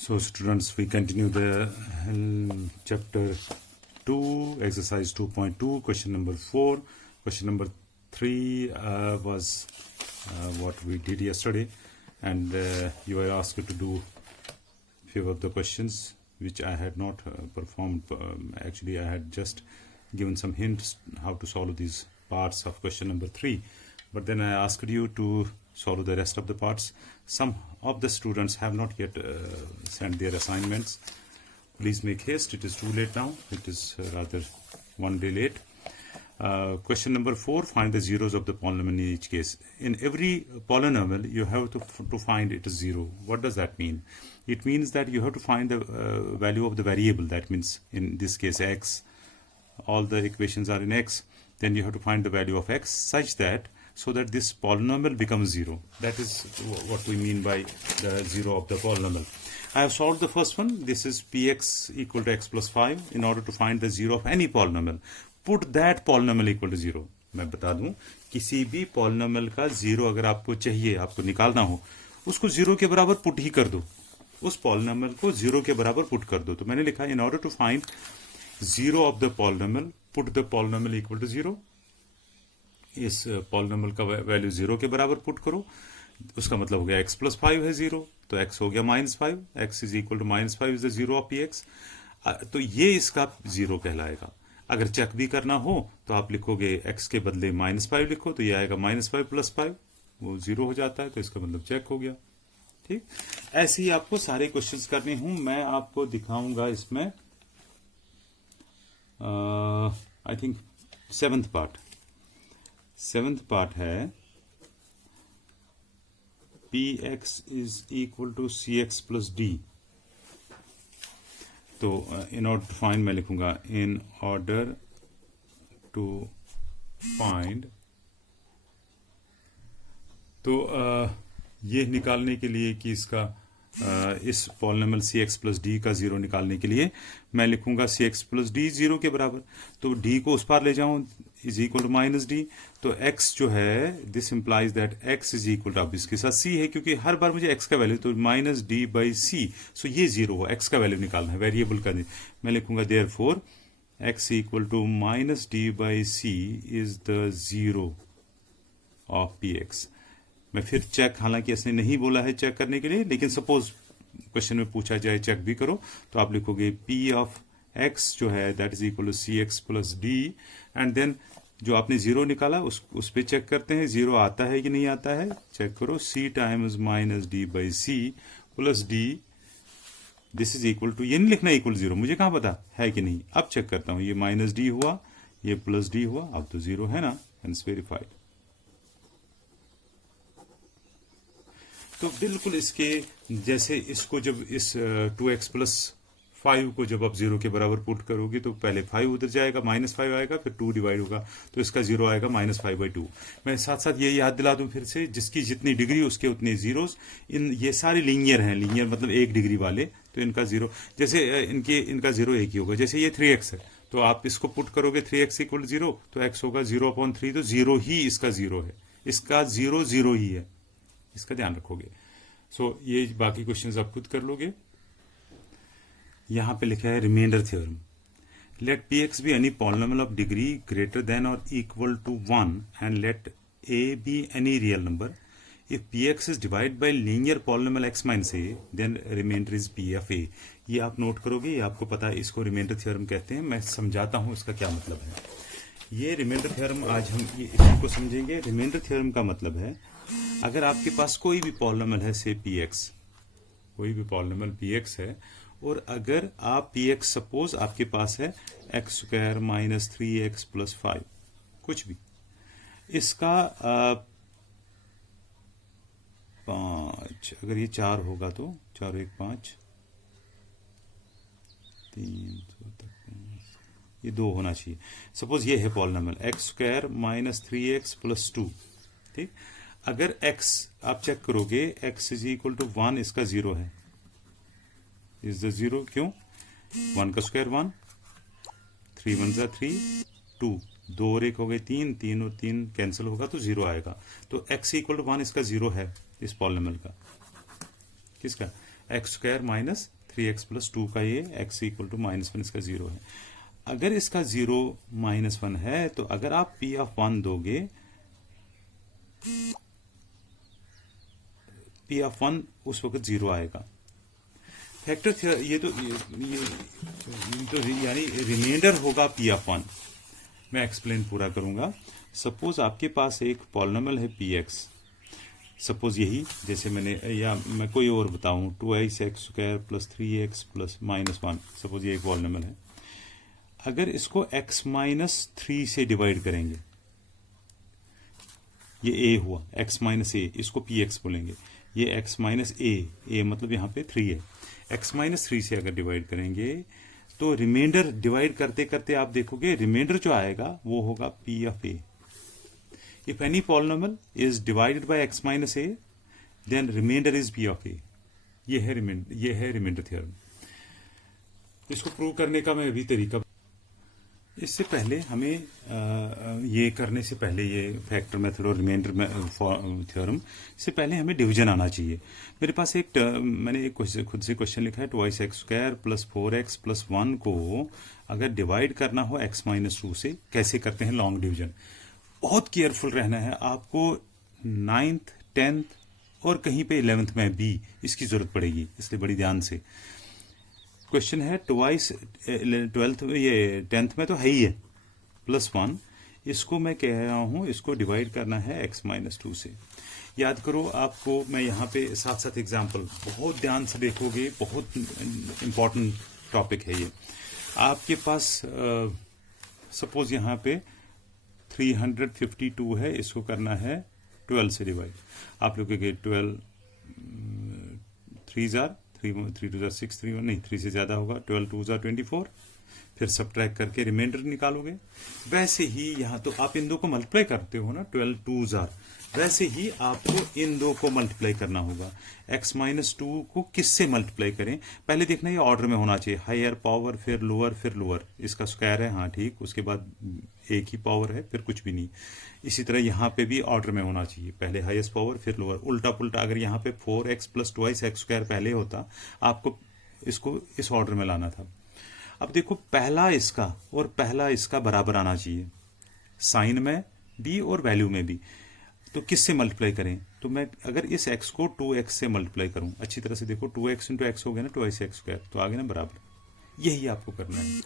So students, we continue the chapter 2, exercise 2.2, question number 4. Question number 3 was what we did yesterday, and you were asked to do few of the questions which I had not performed. Actually, I had just given some hints how to solve these parts of question number 3, but then I asked you to solve the rest of the parts. Some of the students have not yet sent their assignments. Please make haste, it is too late now. It is rather one day late. Question number 4, find the zeros of the polynomial in each case. In every polynomial, you have to find it is 0. What does that mean? It means that you have to find the value of the variable. That means in this case x, all the equations are in x. Then you have to find the value of x such that so that this polynomial becomes 0. That is what we mean by the 0 of the polynomial. I have solved the first one. This is px equal to x plus 5. In order to find the 0 of any polynomial, put that polynomial equal to 0. मैं बता दूं, किसी भी polynomial का 0 अगर आपको चाहिए, आपको निकालना हो, उसको 0 के बराबर पुट ही कर दो. उस polynomial को 0 के बराबर पुट कर दो. तो मैंने लिखा in order to find 0 of the polynomial, put the polynomial equal to 0. इस पॉलिनोमियल का वैल्यू 0 के बराबर पुट करो. उसका मतलब हो गया x प्लस 5 है 0, तो x हो गया -5. x is equal to -5 is the 0 of px. तो ये इसका 0 कहलाएगा. अगर चेक भी करना हो तो आप लिखोगे x के बदले -5 लिखो, तो ये आएगा -5 प्लस 5, वो 0 हो जाता है. तो इसका मतलब चेक हो गया. ठीक, ऐसे ही आपको सारे क्वेश्चंस करने हूं. मैं आपको दिखाऊंगा इसमें I think 7th part. 7th part है px is equal to cx plus d. तो इन ऑर्डर टू फाइंड मैं लिखूंगा इन ऑर्डर टू फाइंड. तो ये निकालने के लिए कि इसका इस पॉलिनोमियल cx प्लस डी का 0 निकालने के लिए मैं लिखूंगा cx प्लस डी 0 के बराबर. तो d को उस पार ले जाऊं is equal to minus D. तो x जो है this implies that x is equal to, अब इसके साथ c है क्योंकि हर बार मुझे x का वैल्यू, तो माइनस डी बाई सी. सो ये 0 हो, x का वैल्यू निकालना है, वेरिएबल का. मैं लिखूंगा therefore x equal to minus D by C is the 0 of px. मैं फिर चेक, हालांकि इसने नहीं बोला है चेक करने के लिए, लेकिन सपोज क्वेश्चन में पूछा जाए चेक भी करो, तो आप लिखोगे p ऑफ x जो है that is equal to C X plus D. And then जो आपने 0 निकाला उस पे चेक करते हैं 0 आता है कि नहीं आता है. चेक करो, c times minus D by C plus D, this is equal to, ये नहीं लिखना इक्वल 0, मुझे कहां पता है कि नहीं. अब चेक करता हूं, ये माइनस डी हुआ, ये प्लस डी हुआ, अब तो 0 है ना, एंड वेरीफाइड. तो बिल्कुल इसके जैसे इसको जब इस 2x प्लस 5 को जब आप 0 के बराबर पुट करोगे तो पहले 5 उधर जाएगा, -5 आएगा, फिर 2 डिवाइड होगा, तो इसका 0 आएगा -5/2. मैं साथ साथ ये याद दिला दूं फिर से, जिसकी जितनी डिग्री उसके उतने जीरोस. इन ये सारे लीनियर हैं, लीनियर मतलब 1 डिग्री वाले, तो इनका 0 जैसे इनका 0 एक ही होगा. जैसे ये 3x है, तो आप इसको पुट करोगे 3x इक्वल 0, तो x होगा 0/3, तो 0 ही इसका 0 है. इसका 0 0 ही है, इसका ध्यान रखोगे. सो ये बाकी क्वेश्चंस आप खुद कर लोगे. यहां पे लिखा है remainder theorem. Let px be any polynomial of degree greater than और equal to 1 and let a be any real number. If px is divide by linear polynomial x minus a, then remainder is p of a. ये आप note करोगे, ये आपको पता है, इसको remainder theorem कहते हैं. मैं समझाता हूं इसका क्या मतलब है. ये रिमाइंडर थ्योरम आज हम इसी को समझेंगे. रिमाइंडर थ्योरम का मतलब है, अगर आपके पास कोई भी पॉलिनोमियल है, से px, कोई भी पॉलिनोमियल px है, और अगर आप px सपोज आपके पास है x² माइनस 3x प्लस 5, कुछ भी, इसका 5, अगर ये 4 होगा तो 4 1 5 3 ये 2 होना चाहिए. सपोज ये है polynomial x² minus 3x plus 2. ठीक, अगर x आप चेक करोगे x इज इक्वल टू 1, इसका 0 है, इज द 0. क्यों? 1 का स्क्वायर 1, 3 1 जा 3, 2, 2 और 1 हो गए 3, 3 और 3 कैंसिल होगा तो 0 आएगा. तो x इक्वल टू 1 इसका 0 है, इस पॉलिनोमियल का. किसका? X square minus 3x plus 2 का ये x इक्वल टू -1 इसका 0 है। अगर इसका 0 -1 है तो अगर आप p ऑफ 1 दोगे, p ऑफ 1 उस वक्त 0 आएगा। फैक्टर थ्योरम ये तो यानी रिमाइंडर होगा p ऑफ 1। मैं एक्सप्लेन पूरा करूंगा। सपोज आपके पास एक पॉलिनोमियल है px, सपोज यही जैसे मैंने, या मैं कोई और बताऊं, 2x plus 3x plus -1, suppose ये एक पॉलिनोमियल है। अगर इसको x माइनस 3 से डिवाइड करेंगे, ये a हुआ, x माइनस a, इसको px बोलेंगे। ये x माइनस a मतलब यहाँ पे 3 है। x माइनस 3 से अगर डिवाइड करेंगे तो रिमाइंडर डिवाइड करते करते आप देखोगे रिमाइंडर जो आएगा वो होगा p of a। If any polynomial is divided by x minus a then remainder is p of a। ये है रिमाइंडर थ्योरम। इसको प्रूव करने का मैं अभी तरीका, इससे पहले हमें ये करने से पहले, ये फैक्टर मेथड और रिमाइंडर थ्योरम से पहले हमें डिवीजन आना चाहिए। मेरे पास एक मैंने एक खुद से क्वेश्चन लिखा है, 2x² प्लस 4x प्लस 1 को अगर डिवाइड करना हो x माइनस 2 से, कैसे करते हैं लॉन्ग डिवीजन। बहुत केयरफुल रहना है आपको। 9th 10th और कहीं पे 11th में भी इसकी जरूरत पड़ेगी, इसलिए बड़ी ध्यान से। क्वेश्चन है ट्वाइस 12th में, ये 10th में तो है ही है, प्लस 1, इसको मैं कह रहा हूं इसको डिवाइड करना है x माइनस 2 से। याद करो, आपको मैं यहाँ पे साथ साथ एग्जाम्पल बहुत ध्यान से देखोगे, बहुत इंपॉर्टेंट टॉपिक है ये। आपके पास सपोज यहाँ पे 352 है, इसको करना है 12 से डिवाइड। आप लोग 12 3 जार 3 2 6 3 नहीं, 3 से ज्यादा होगा, 12 2 24, फिर सब्ट्रैक्ट करके रिमाइंडर निकालोगे। वैसे ही यहाँ तो आप इन दो को मल्टीप्लाई करते हो ना, 12 2 वैसे ही आपको इन दो को मल्टीप्लाई करना होगा। x माइनस 2 को किससे मल्टीप्लाई करें, पहले देखना ये ऑर्डर में होना चाहिए, हायर पावर फिर लोअर, इसका स्क्वायर है, हाँ ठीक, उसके बाद एक ही पावर है, फिर कुछ भी नहीं। इसी तरह यहाँ पे भी ऑर्डर में होना चाहिए, पहले हाईएस्ट पावर फिर लोअर। उल्टा पुल्टा अगर यहाँ पे 4x प्लस 2x² पहले होता, आपको इसको इस ऑर्डर में लाना था। अब देखो, पहला इसका और पहला इसका बराबर आना चाहिए, साइन में भी और वैल्यू में भी। तो किससे मल्टीप्लाई करें, तो मैं अगर इस x को 2x से मल्टीप्लाई करूं, अच्छी तरह से देखो, 2x इंटू x हो गया ना, 2x², तो आगे ना बराबर। यही आपको करना है।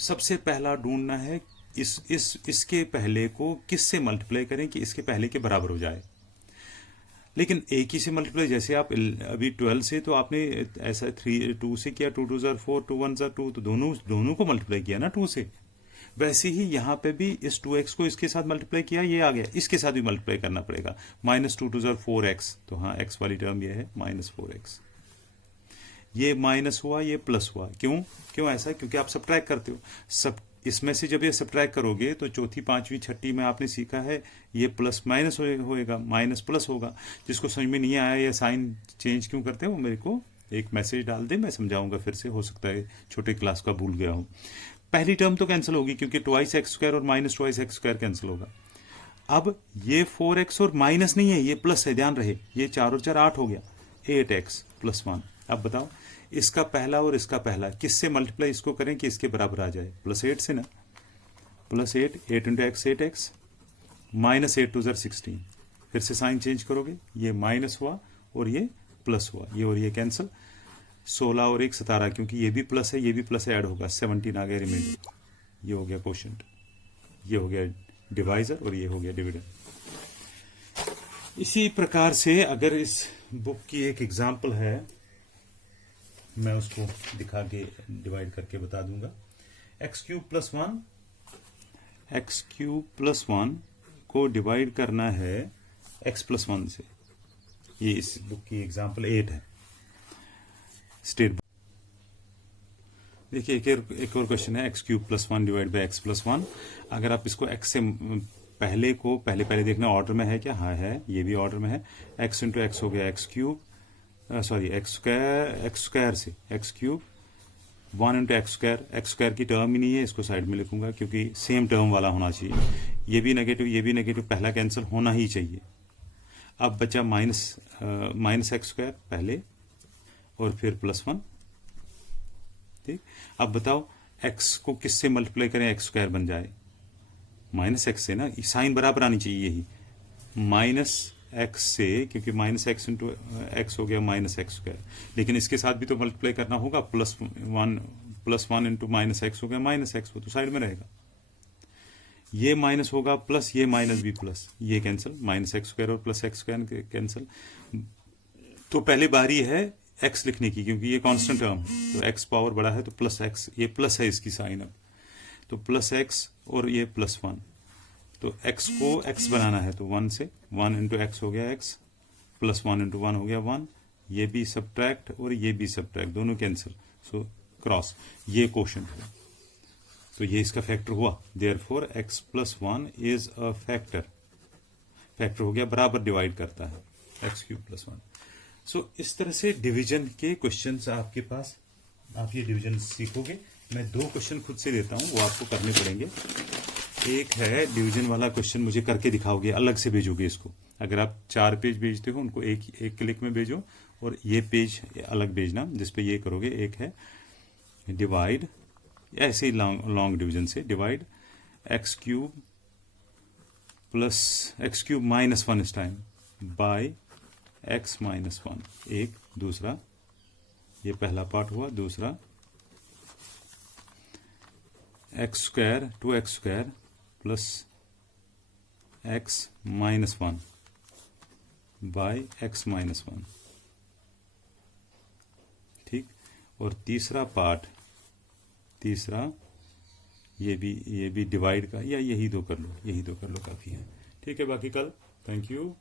सबसे पहला ढूंढना है इसके पहले को किससे मल्टीप्लाई करें कि इसके पहले के बराबर हो जाए। लेकिन एक ही से मल्टीप्लाई, जैसे आप अभी 12 से तो आपने ऐसा 2 से किया, 2 2 4, 2 1 2, तो दोनों को मल्टीप्लाई किया ना 2 से। वैसे ही यहाँ पे भी इस 2x को इसके साथ मल्टीप्लाई किया, ये आ गया, इसके साथ भी मल्टीप्लाई करना पड़ेगा। -2 2 4x, तो हाँ x वाली टर्म ये है -4x। ये माइनस हुआ, ये प्लस हुआ। क्यों ऐसा? क्योंकि आप सब्ट्रैक्ट करते हो। सब इसमें से जब ये सब्ट्रैक्ट करोगे तो चौथी, पांचवी, छठी में आपने सीखा है ये प्लस माइनस होएगा, माइनस प्लस होगा। जिसको समझ में नहीं आया ये साइन चेंज क्यों करते हैं, वो मेरे को एक मैसेज डाल दे, मैं समझाऊंगा फिर से। हो सकता है छोटे क्लास का भूल गया हूं। पहली टर्म तो कैंसिल होगी क्योंकि 2x² और -2x² कैंसिल होगा। अब ये 4x और माइनस नहीं है, ये प्लस है, ध्यान रहे। ये 4 और 4 8 हो गया, 8x + 1। अब बताओ इसका पहला और इसका पहला किससे मल्टीप्लाई इसको करें कि इसके बराबर आ जाए? +8 से ना, +8, 8 × x 8x, -8 2 16। फिर से साइन चेंज करोगे, ये माइनस हुआ और ये प्लस हुआ, ये और ये कैंसिल। 16 और 1 17, क्योंकि ये भी प्लस है ये भी प्लस ऐड होगा, 17 आ गया रिमाइंडर। ये हो गया क्वोशिएंट, ये हो गया डिवाइजर और ये हो गया डिविडेंड। इसी प्रकार से अगर इस बुक की एक एग्जाम्पल है, मैं उसको दिखा के डिवाइड करके बता दूंगा। x³ + 1 को डिवाइड करना है x + 1 से। ये इस बुक की एग्जाम्पल 8 है। स्टेट देखिए, एक और क्वेश्चन है, x³ + 1 डिवाइड बाय x + 1। अगर आप इसको x से पहले को पहले देखना ऑर्डर में है क्या? हाँ है, ये भी ऑर्डर में है। x × x हो गया x³, सॉरी x² से x³, 1 × x² की टर्म ही नहीं है, इसको साइड में लिखूंगा क्योंकि सेम टर्म वाला होना चाहिए। ये भी नेगेटिव ये भी नेगेटिव, पहला कैंसिल होना ही चाहिए। अब बचा माइनस x² पहले, और फिर +1। ठीक, अब बताओ x को किससे मल्टीप्लाई करें x स्क्वायर बन जाए, -x से ना, साइन बराबर आनी चाहिए यही, -x से, क्योंकि -x इंटू x हो गया -x स्क्वायर, लेकिन इसके साथ भी तो मल्टीप्लाई करना होगा, +1 इंटू -x हो गया -x, वो तो साइड में रहेगा, ये माइनस होगा प्लस, ये माइनस भी प्लस, ये कैंसिल, -x स्क्वायर और +x स्क्वायर कैंसिल। तो पहले बारी है x लिखने की, क्योंकि ये कांस्टेंट टर्म है, तो x पावर बड़ा है तो +x, ये प्लस है इसकी साइन, अब तो +x और ये +1, तो x को x बनाना है तो 1 से, 1 इंटू x हो गया x, +1 इंटू 1 हो गया 1, ये भी सब्ट्रैक्ट और ये भी सब्ट्रैक्ट, दोनों कैंसिल, सो क्रॉस, ये क्वोशंट है, तो ये इसका फैक्टर हुआ, therefore x + 1 is a factor, factor हो गया, बराबर डिवाइड करता है x³ + 1। सो इस तरह से डिवीजन के क्वेश्चंस आपके पास, आप ये डिवीजन सीखोगे। मैं 2 क्वेश्चन खुद से देता हूं, वो आपको करने पड़ेंगे। एक है डिवीजन वाला क्वेश्चन, मुझे करके दिखाओगे, अलग से भेजोगे इसको, अगर आप 4 पेज भेजते हो उनको एक क्लिक में भेजो, और ये पेज अलग भेजना जिसपे ये करोगे। एक है डिवाइड, ऐसे ही लॉन्ग डिवीजन से, डिवाइड x³ -1 इस टाइम बाय x - 1, एक, दूसरा, ये पहला पार्ट हुआ, दूसरा x² 2x² plus x - 1 bye x - 1, ठीक, और तीसरा पार्ट, तीसरा ये भी डिवाइड का, या यही दो कर लो, काफी है। ठीक है, बाकी कल, थैंक यू।